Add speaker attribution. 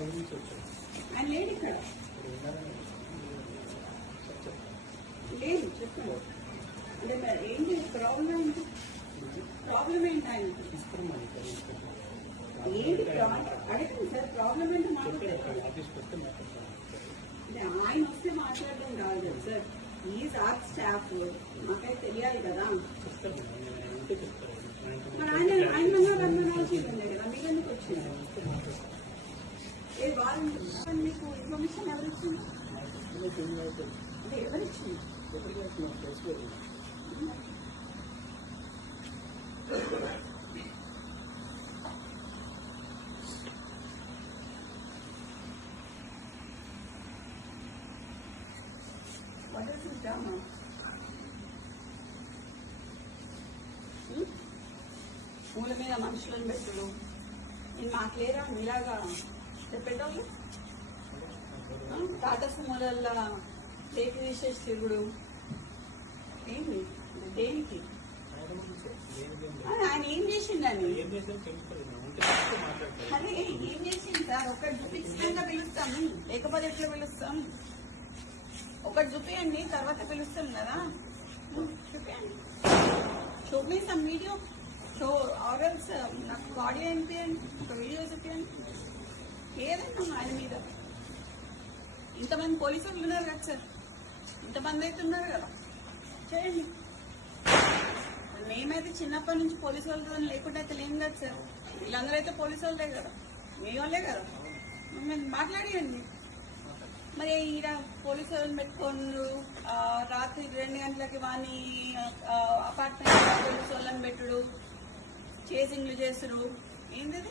Speaker 1: ఆయన
Speaker 2: ఆయన లేడు ఇక్కడ. లేదు చెప్పండి. అంటే మరి ఏంటి ప్రాబ్లం ఏంటి? ప్రాబ్లం ఏంటి
Speaker 1: ఇక్కడ
Speaker 2: ఏంటి అడగండి సార్ ప్రాబ్లం ఏంటో అంటే ఆయన వస్తే మాట్లాడడం కాదు కదా సార్. ఈ సార్ స్టాఫ్ నాకైతే తెలియాలి కదా.
Speaker 1: ఆయన
Speaker 2: మరి ఆయన ఆయన మన రమ్మనాల్సిందే కదా మీరు ఎందుకు వచ్చింది
Speaker 1: వస్తే మాట్లాడతాను
Speaker 2: ఏ వాళ్ళు మీకు ఇన్ఫర్మేషన్ ఎవరు ఇచ్చింది
Speaker 1: నాకు ఏం కాదు
Speaker 2: అంటే ఎవరు ఇచ్చింది
Speaker 1: ఎప్పటికీ వస్తున్నాను తెలుసుకోలేదు
Speaker 2: What is this drama? Hmm? మూల మీద మనుషులను పెట్టుడు నేను మాకు లేరా మీలాగా చెప్పేటోళ్ళు? తాత టాటా సుమోలల్లో టేక్ తీసేసి తిరుగుడు. ఏంటి దేనికి?
Speaker 1: ఆయన ఏం
Speaker 2: ఆ, ఏం చేసిండని అదే ఏం చేసింది సార్? ఒకటి చూపించినాక పిలుస్తాము. లేకపోతే ఎట్లా పిలుస్తాం ఒకటి చూపియండి తర్వాత పిలుస్తాం కదా. ఉమ్, చూపియండి. చూపిస్తాం వీడియో సో ఆర్ఎల్స్ నాకు ఆడియో అనిపించండి ఒక వీడియో చూపించండి ఏదైనా ఆయన మీద. ఇంతమంది పోలీసులు ఉన్నారు కదా సార్. ఇంతమంది అయితే ఉన్నారు కదా. చేయండి. మేమైతే చిన్నప్పటి నుంచి పోలీసు వాళ్ళతో లేకుండా అయితే లేం కదా సార్. వీళ్ళందరూ అయితే పోలీసు వాళ్ళే కదా. మీ వాళ్ళే కదా. మేము మాట్లాడియండి. మరి ఈడ పోలీసు వాళ్ళని పెట్టుకోండు ఆ, రాత్రి రెండు గంటలకి వాని అపార్ట్మెంట్ పోలీసు వాళ్ళని పెట్టుడు. చేసింగ్లు చేసుడు ఏంటిది?